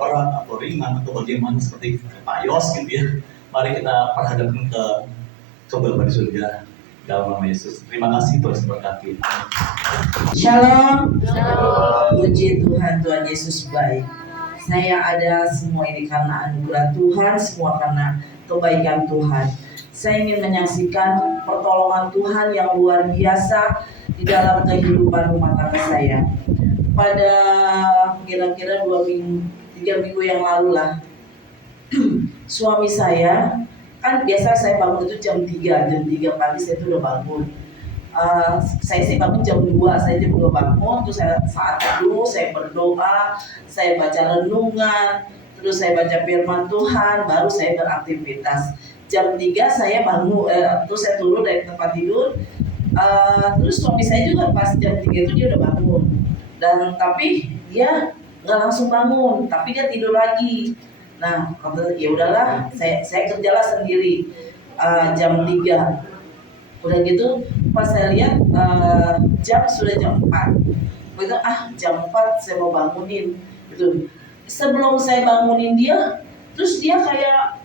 berat atau ringan atau bagaimana seperti Pak Yos gitu ya. Mari kita perhadapkan ke Bapa di surga dalam nama Yesus. Terima kasih Tuhan memberkati. Shalom. Puji Tuhan, Tuhan Yesus baik. Saya ada semua ini karena anugerah Tuhan, semua karena kebaikan Tuhan. Saya ingin menyaksikan pertolongan Tuhan yang luar biasa di dalam kehidupan rumah tangga saya. Pada kira-kira 3 minggu yang lalu lah, suami saya, kan biasa saya bangun itu jam 3 pagi saya itu udah bangun. Saya sih bangun jam 2, saya jam 2 bangun, terus saya saat teduh, saya berdoa, saya baca renungan, terus saya baca firman Tuhan, baru saya beraktivitas. Jam 3 saya bangun, terus saya turun dari tempat tidur, terus suami saya juga pas jam 3 itu dia udah bangun. Dan tapi dia nggak langsung bangun, tapi dia tidur lagi. Nah, ya udahlah, saya kerjalah sendiri jam 3. Udah gitu, pas saya lihat sudah jam 4. Begitu jam 4 saya mau bangunin gitu. sebelum saya bangunin dia, terus dia kayak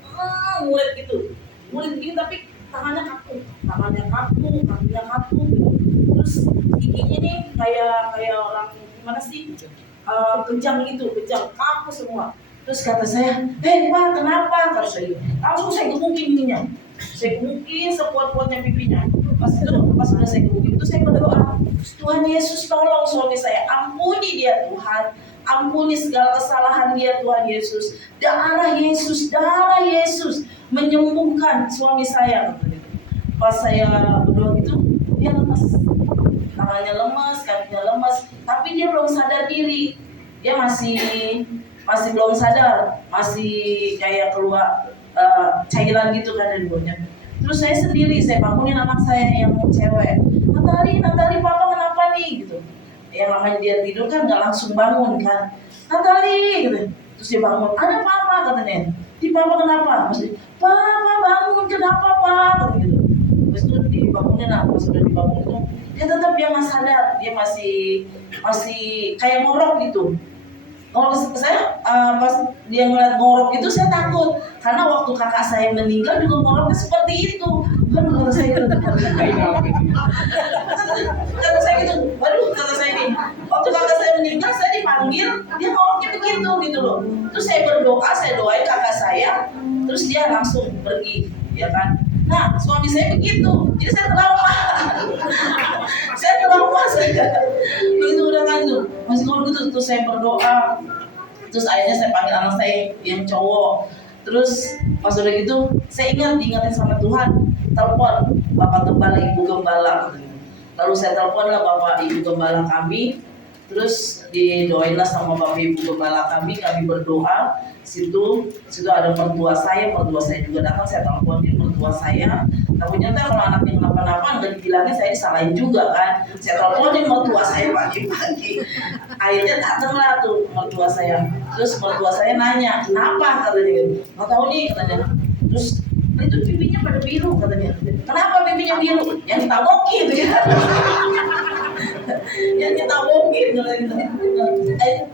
ngulet gitu, ngulet gini tapi tangannya kaku, kakinya kaku gitu. Terus giginya nih kayak orang gimana sih, kejang gitu, kejang, kaku semua. Terus kata saya, Pak kenapa? Kata saya, langsung saya gemukin ininya, saya gemukin sekuat-kuatnya pipinya. Pas udah saya gemukin itu saya berdoa, Tuhan Yesus tolong suami saya, ampuni dia Tuhan, ampuni segala kesalahan dia Tuhan Yesus. Darah Yesus menyembuhkan suami saya. Pas saya berdoa gitu, dia lemas, tangannya lemas, kakinya lemas, tapi dia belum sadar diri, dia masih belum sadar, masih kayak keluar cairan gitu kan dari mulutnya. Terus saya sendiri, saya bangunin anak saya yang cewek, Natali, papa kenapa nih gitu. Yang namanya dia tidur kan nggak langsung bangun kan, Natali gitu. Terus dia bangun, ada papa katanya. Di papa kenapa? Maksudnya, papa bangun, kenapa pak? Gitu. Terus itu dibangunin, pas sudah dibangun itu dia tetap dia nggak sadar, dia masih kayak ngorok gitu. Kalau saya pas dia ngeliat ngorok itu saya takut, karena waktu kakak saya meninggal juga ngoroknya seperti itu. Waduh kata saya gitu, waktu kakak saya meninggal saya dipanggil, dia ngoroknya begitu gitu loh. Terus saya berdoa, saya doain kakak saya, terus dia langsung pergi, ya kan. Nah suami saya begitu, jadi saya trauma. Begitu udah kan itu masih ngomong gitu, terus saya berdoa, terus akhirnya saya panggil anak saya yang cowok. Terus pas udah gitu saya diingatin sama Tuhan, telepon Bapak Gembala, Ibu Gembala. Lalu saya telepon lah Bapak Ibu Gembala kami, terus didoainlah sama Bapak Ibu Gembala kami berdoa. Situ ada mertua saya juga datang, saya teleponin mertua saya. Takutnya kalau anaknya kenapa-napa nggak dibilangin, saya disalahin juga kan. Saya teleponin mertua saya pagi-pagi. Akhirnya datanglah tuh mertua saya. Terus mertua saya nanya, kenapa katanya? Nggak tahu nih katanya. Terus itu pipinya pada biru katanya. Kenapa pipinya biru? Yang ditabokin ya. Yang ditabokin gitu.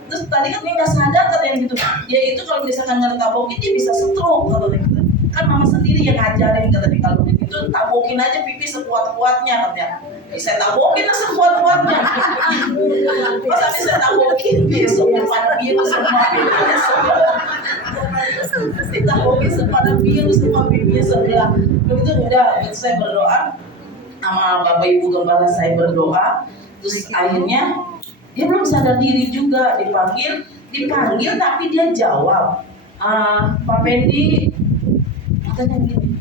Terus tadi kan dia nggak sadar katanya gitu. Dia itu kalau misalkan nggak ditabokin dia bisa stroke katanya gitu. Kan mama sendiri yang ngajarin katanya, kalau begitu tabokin aja pipi sekuat-kuatnya katanya. Saya tabokin lah sekuat-kuatnya. Pas habis saya tabokin besoknya pada biru semua pipinya sebelah. Ditabokin pada biru semua pipinya sebelah. Begitu udah, saya berdoa sama Bapak Ibu Gembala, saya berdoa. Terus akhirnya dia belum sadar diri juga, dipanggil tapi dia jawab, Pak Pendi katanya gini,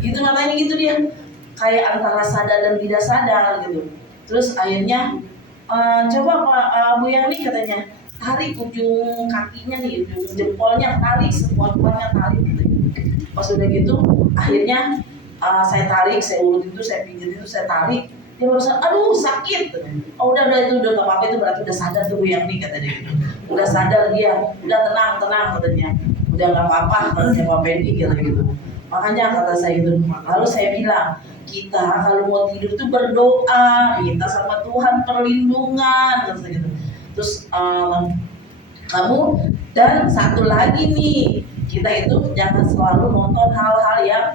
katanya gitu dia, kayak antara sadar dan tidak sadar gitu. Terus akhirnya coba Pak Bu Yani katanya tarik ujung kakinya nih, ujung jempolnya tarik sekuat-kuatnya tarik gitu. Pas udah gitu akhirnya saya tarik, saya urut itu, saya pijit itu, saya tarik. Dia baru sadar, aduh sakit. Oh udah itu udah gak apa-apa, itu berarti udah sadar tuh Bu Yani kata dia. Udah sadar dia, udah tenang katanya. Udah gak apa-apa katanya Pak Pendi gitu. Makanya kata saya itu, lalu saya bilang, kita kalau mau tidur tuh berdoa, minta sama Tuhan perlindungan kata saya gitu. Terus kamu, dan satu lagi nih, kita itu jangan selalu nonton hal-hal yang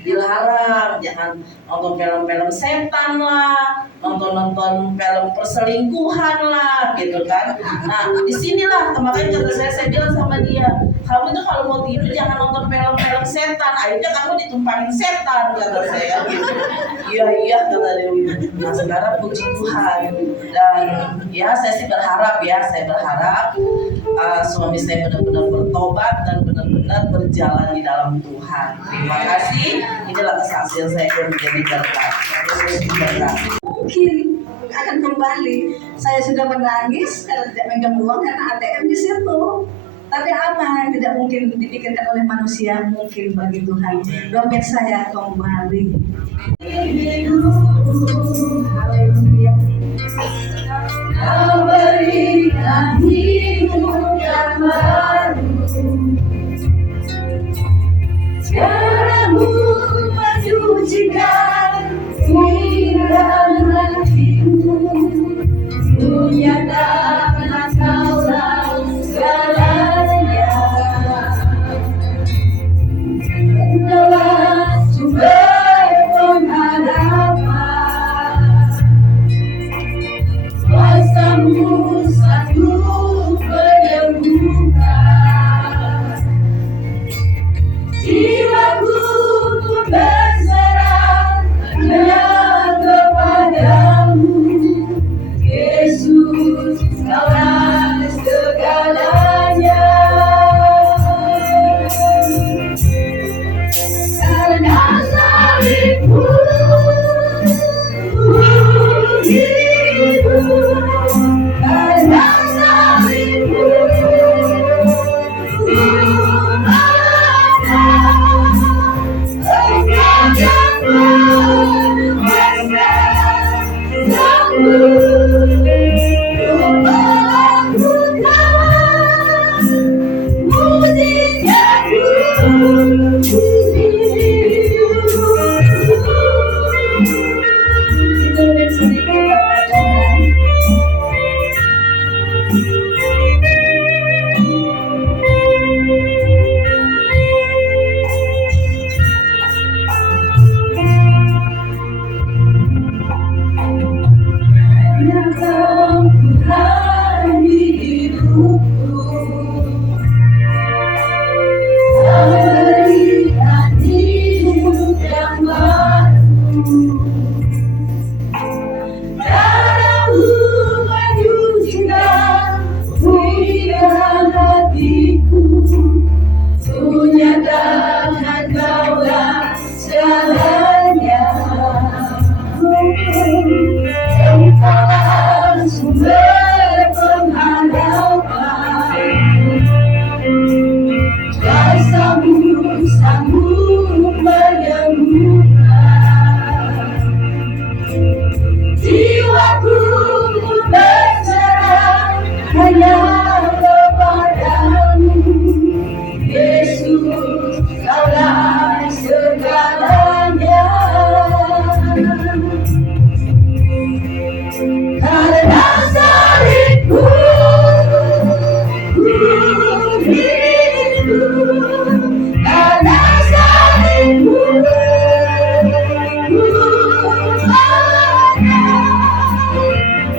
dilarang, jangan nonton film-film setan lah, nonton film perselingkuhan lah, gitu kan. Nah, disinilah makanya kata saya bilang sama dia, kamu itu kalau mau tidur jangan nonton film-film setan, akhirnya kamu ditumpahin setan kata saya. Gitu. Iya kata dia. Nah sekarang puji Tuhan, dan ya saya sih berharap suami saya benar-benar bertobat dan benar-benar berjalan di dalam Tuhan. Terima kasih. Inilah kesaksian saya yang menjadi berkat. Mungkin akan kembali. Saya sudah menangis karena tidak megang uang karena ATM di situ. Tapi apa yang tidak mungkin dipikirkan oleh manusia mungkin bagi Tuhan. Dompet saya kembali. Haleluya. Kau berikan hidup yang baru. Sekarangmu mencucikan pikiran hatimu. Menyatakan kaulah segala jiwaku pun berserah hanya kepadamu. Yesus, Kaulah segalanya. Karena salibmu hidup, karena salibmu ada. Engkau yang berkuasa sanggup untuk melakukan mujizatmu. Itu dan sedikit katakan. Engkau Tuhan hidupku, berikan hidup yang baru. Darahmu menyucikan pikiran hatiku, kunyatakan Kaulah segalanya. Engkaulah sumber pengharapan, kuasamu sanggup menyembuhkan. Jiwaku pun berserah hanya kepadamu. Yesus, Kaulah segalanya. Karena salibmu hidup, karena salibmu ada.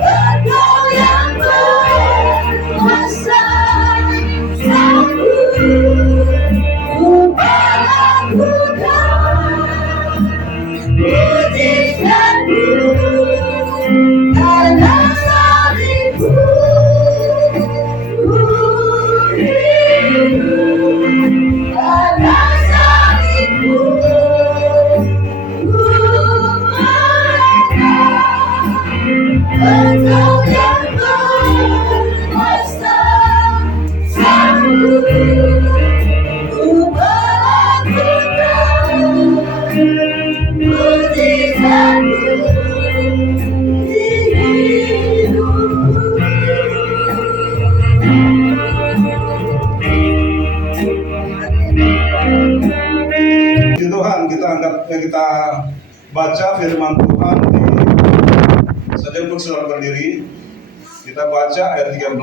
Engkau yang berkuasa sanggup untuk melakukan mujizatmu. Karena salibmu hidup, karena salibmu ada. Engkau yang berkuasa sanggup untuk melakukan mujizatmu. Puji Tuhan, kita baca firman Tuhan di saja pun sudah berdiri. Kita baca ayat 13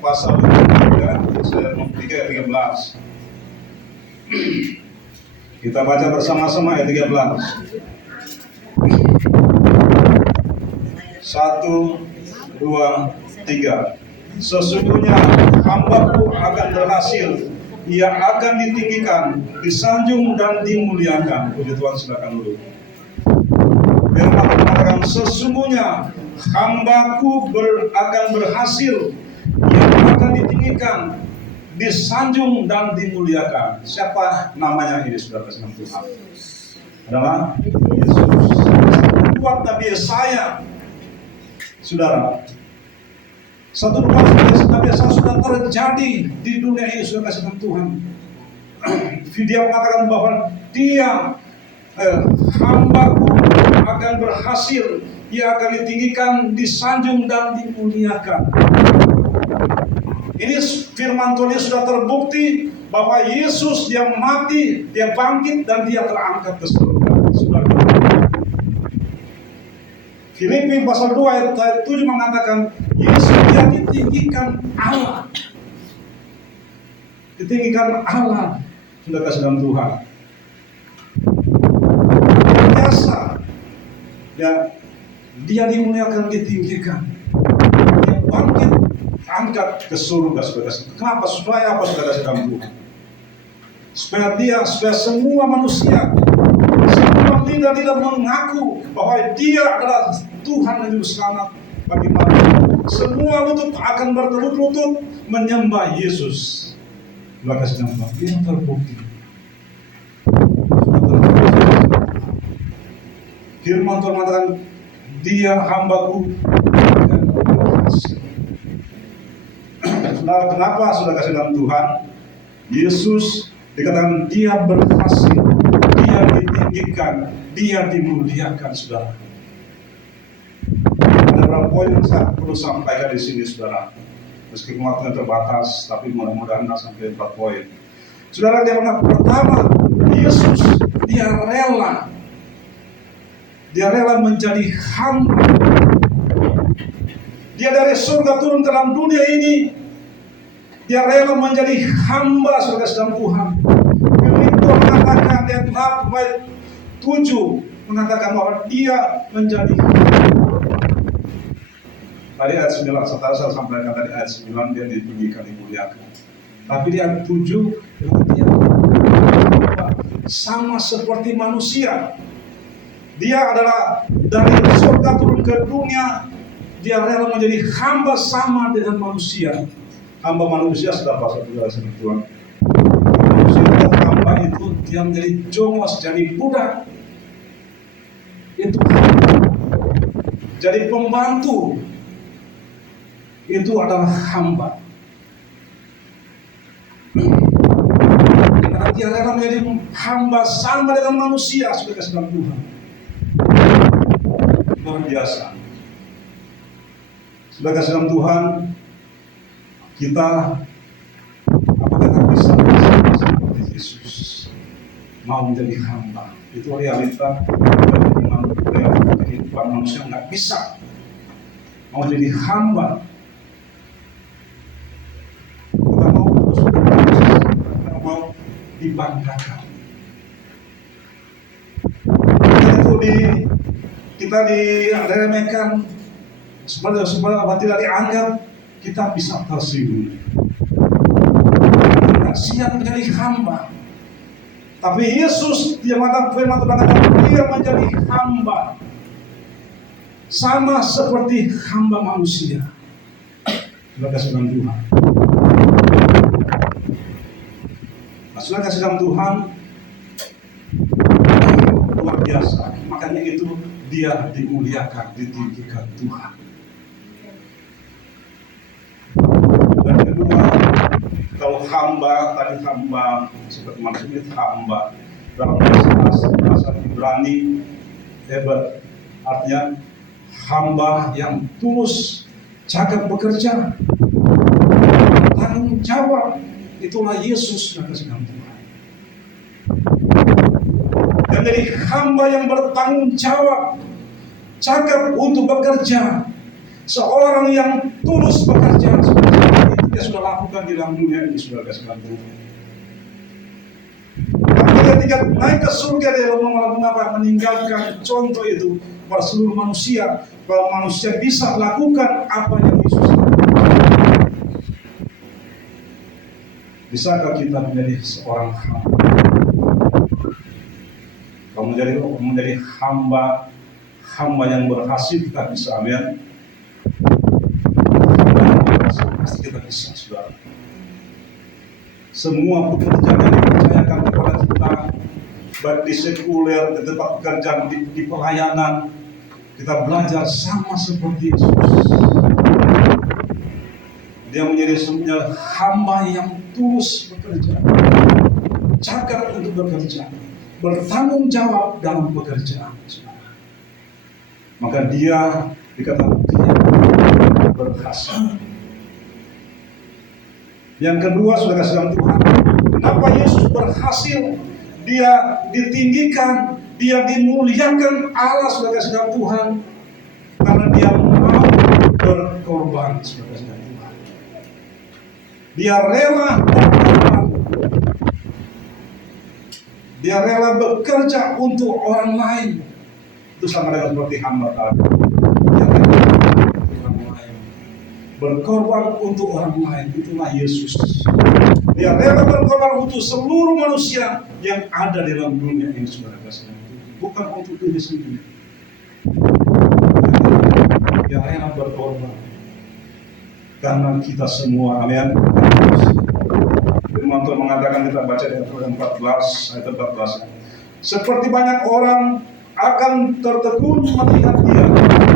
pasal 23 ayat 13. Kita baca bersama-sama ayat 13. 1, 2, 3. Sesungguhnya hamba-Ku akan berhasil, ia akan ditinggikan, disanjung dan dimuliakan. Puji Tuhan, silakan dulu. Firman mengatakan sesungguhnya hamba-Ku akan berhasil, ia akan ditinggikan, disanjung dan dimuliakan. Siapa namanya ini, saudara kasih Tuhan? Adalah Yesus. Buat Nabi Yesaya, saudara. Satu Nabi Yesaya sudah terjadi di dunia ini, saudara kasih Tuhan. Dia mengatakan bahwa dia hamba-Ku akan berhasil, ia akan ditinggikan, disanjung dan dimuliakan. Ini firman Tuhan sudah terbukti bahwa Yesus dia mati, dia bangkit dan dia terangkat ke surga. Filipi pasal 2 ayat 7 mengatakan Yesus dia ditinggikan Allah. Ditinggikan Allah, sudah kasih dalam Tuhan. Biasa, ya, dia dimuliakan, ditinggikan, dia bangkit, angkat ke surga, saudara. Kenapa? Supaya apa, saudara, dalam Tuhan? supaya semua manusia, semua tidak mengaku bahwa Dia adalah Tuhan dan Juru Selamat bagi manusia. Semua lutut akan berlutut menyembah Yesus. Maka sedang Tuhan terbukti. Firman Tuhan mengatakan, Dia hambaku. Nah, kenapa sudah kasih dalam Tuhan? Yesus dikatakan Dia berhasil, Dia ditinggikan, Dia dimuliakan, saudara. Ada beberapa poin yang saya perlu sampaikan di sini, saudara. Meskipun waktunya terbatas, tapi mudah-mudahan sampai 4 poin. Saudara, yang pertama, Yesus Dia rela menjadi hamba. Dia dari surga turun ke dalam dunia ini. Dia rela menjadi hamba, saudara dalam Tuhan. Firman Tuhan mengatakan ayat 7 mengatakan bahwa Dia menjadi hamba. Tadi ayat 9, saya sampaikan tadi ayat 9 Dia ditinggikan, dimuliakan. Tapi di ayat 7 Dia sama seperti manusia. Dia adalah dari surga turun ke dunia. Dia rela menjadi hamba sama dengan manusia. Hamba manusia sudah pasal Tuhan. Manusia hamba itu dia menjadi jongos, jadi budak. Itu hamba. Jadi pembantu itu adalah hamba. Karena dia rela menjadi hamba sama dengan manusia, sudah kasih dalam Tuhan. Luar biasa. Sudah kasih dalam Tuhan. Kita apakah kita bisa seperti Yesus mau menjadi hamba? Itu realita dari kehidupan manusia nggak bisa mau jadi hamba. Kita mau dibanggakan. Itu kita diremehkan, supaya tidak dianggap. Kita bisa tersinggung. Kita siap menjadi hamba. Tapi Yesus, Dia mengatakan Dia menjadi hamba. Sama seperti hamba manusia. Terima kasih dalam Tuhan. Terima kasih dalam Tuhan. Luar biasa. Makanya itu Dia dimuliakan, ditinggikan Tuhan. Dan kedua, kalau hamba, tadi hamba seperti manusia itu hamba dalam bahasa Ibrani hebat, artinya hamba yang tulus, cakap bekerja, tanggung jawab. Itulah Yesus yang kasih dalam Tuhan. Dan jadi hamba yang bertanggung jawab, cakap untuk bekerja, seorang yang tulus bekerja. Dia sudah lakukan di dalam dunia ini, sudah kasih dalam Tuhan. Tapi ketika naik ke surga, Dia meninggalkan contoh itu kepada seluruh manusia, bahwa manusia bisa lakukan apa yang Yesus lakukan. Bisakah kita menjadi seorang hamba? Kalau menjadi hamba yang berhasil, kita bisa, amin. Pasti kita bisa, saudara. Semua pekerjaan yang dipercayakan kepada kita, baik di sekuler, di tempat pekerjaan, di pelayanan, kita belajar sama seperti Yesus. Dia menjadi sebenarnya hamba yang tulus bekerja, cakap untuk bekerja, bertanggung jawab dalam pekerjaan. Maka dia dikatakan dia berhasil. Yang kedua, sudah kasih dalam Tuhan. Kenapa Yesus berhasil? Dia ditinggikan, Dia dimuliakan. Allah sudah kasih dalam Tuhan karena Dia mau berkorban, sudah kasih dalam Tuhan. Dia rela berkorban. Dia rela bekerja untuk orang lain. Itu sama dengan seperti hamba tadi. Dia rela untuk orang lain. berkorban untuk orang lain, itulah Yesus. Dia rela berkorban untuk seluruh manusia yang ada di dalam dunia ini, saudara kasih. Bukan untuk diri sendiri. Dia rela berkorban karena kita semua, amin. Firman Tuhan mengatakan, kita baca di ayat 14. Seperti banyak orang akan tertegun melihat dia,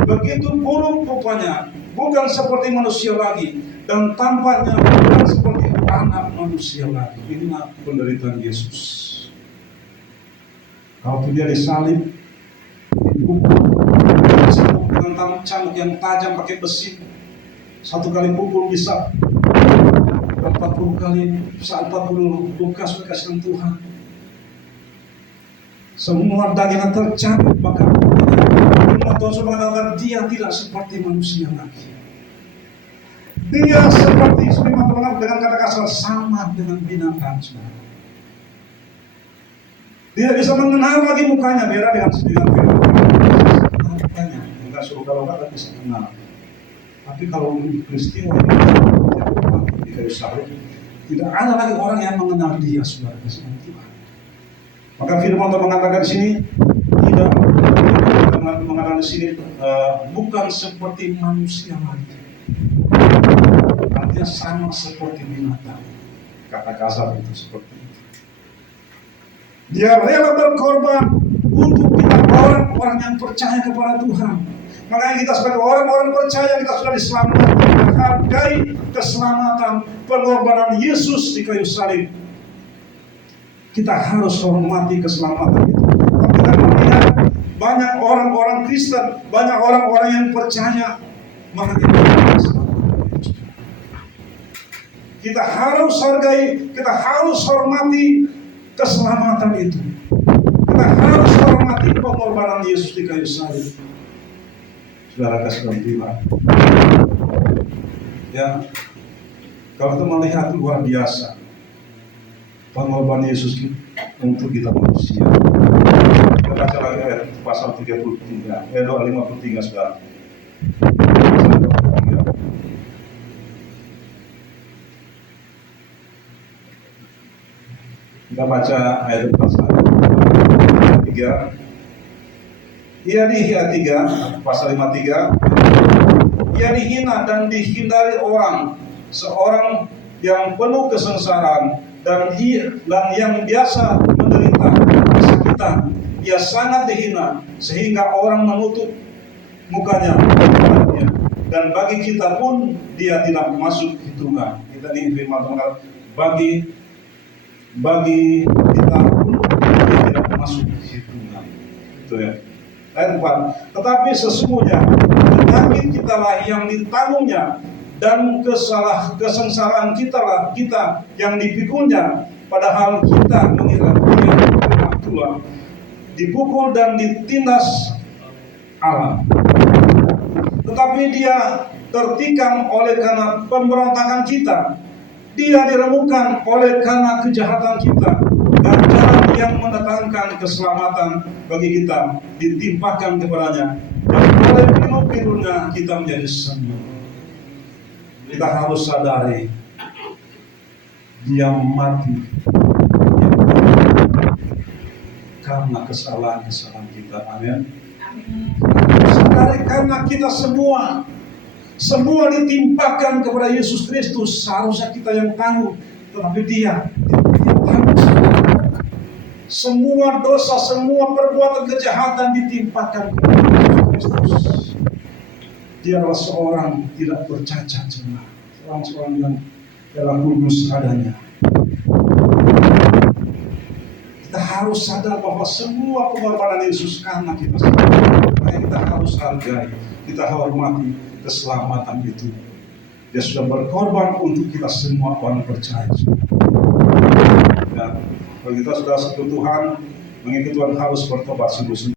begitu buruk rupanya, bukan seperti manusia lagi, dan tampaknya bukan seperti anak manusia lagi. Inilah penderitaan Yesus. Kalau dia disalib, dipukul dengan cambuk yang tajam pakai besi, satu kali pukul bisa 40 kali, bisa 40 luka sudah kasih Tuhan. Semua dagingnya tercabut, bahkan Tuhan sudah mengatakan dia tidak seperti manusia lagi. Dia seperti dengan kata kasar sama dengan binatang. Dia bisa mengenal lagi mukanya, beda dengan mukanya. Enggak suruh kalau enggak bisa kenal. Tapi kalau peristiwa di kayu salib, tidak ada lagi orang yang mengenal dia, saudara kasih Tuhan. Maka firman Tuhan mengatakan di sini, tidak mengatakan di sini bukan seperti manusia lagi. Artinya sama seperti binatang. Kata kasar itu seperti itu. Dia rela berkorban untuk kita orang-orang yang percaya kepada Tuhan. Makanya kita sebagai orang-orang percaya, kita sudah diselamatkan, menghargai keselamatan pengorbanan Yesus di kayu salib. Kita harus hormati keselamatan itu. Tapi kita melihat banyak orang-orang Kristen, banyak orang-orang yang percaya mengenai keselamatan itu. Kita harus hargai, kita harus hormati keselamatan itu. Kita harus hormati pengorbanan Yesus di kayu salib. Saudara kasih Tuhan. Ya, kalau kita melihat luar biasa pengorbanan Yesus untuk kita manusia. Kita baca lagi ayat pasal 33, ayat 53 sekarang. Kita baca ayat pasal 3. Ia di ayat 3, pasal 53. Ia dihina dan dihindari orang, seorang yang penuh kesengsaraan dan yang biasa menderita kesakitan. Ia sangat dihina sehingga orang menutup mukanya kepadanya. Dan bagi kita pun dia tidak masuk hitungan. Kita ini firman Tuhan, bagi kita pun dia tidak masuk hitungan. Itu ya. Ayat 4. Tetapi sesungguhnya penyakit kitalah yang ditanggungnya, dan kesengsaraan kita yang dipikulnya, padahal kita mengira dia pernah tua, dipukul dan ditindas Allah. Tetapi dia tertikam oleh karena pemberontakan kita, dia diremukkan oleh karena kejahatan kita, dan jalan yang mendatangkan keselamatan bagi kita ditimpakan kepadanya, dan oleh pilu-pilunya kita menjadi sembuh. Kita harus sadari dia mati karena kesalahan-kesalahan kita. Amin. Sadari karena kita semua ditimpakan kepada Yesus Kristus. Seharusnya kita yang tanggung, tetapi dia tanggung semua dosa, semua perbuatan kejahatan ditimpakan kepada Yesus Kristus. Dia adalah seorang tidak bercacat celah, seorang yang dalam kudus adanya. Kita harus sadar bahwa semua pengorbanan Yesus karena kita semua. Makanya kita harus hargai, kita hormati keselamatan itu. Dia sudah berkorban untuk kita semua orang percaya. Dan kalau kita sudah satu Tuhan, mengikuti Tuhan harus bertobat sungguh-sungguh.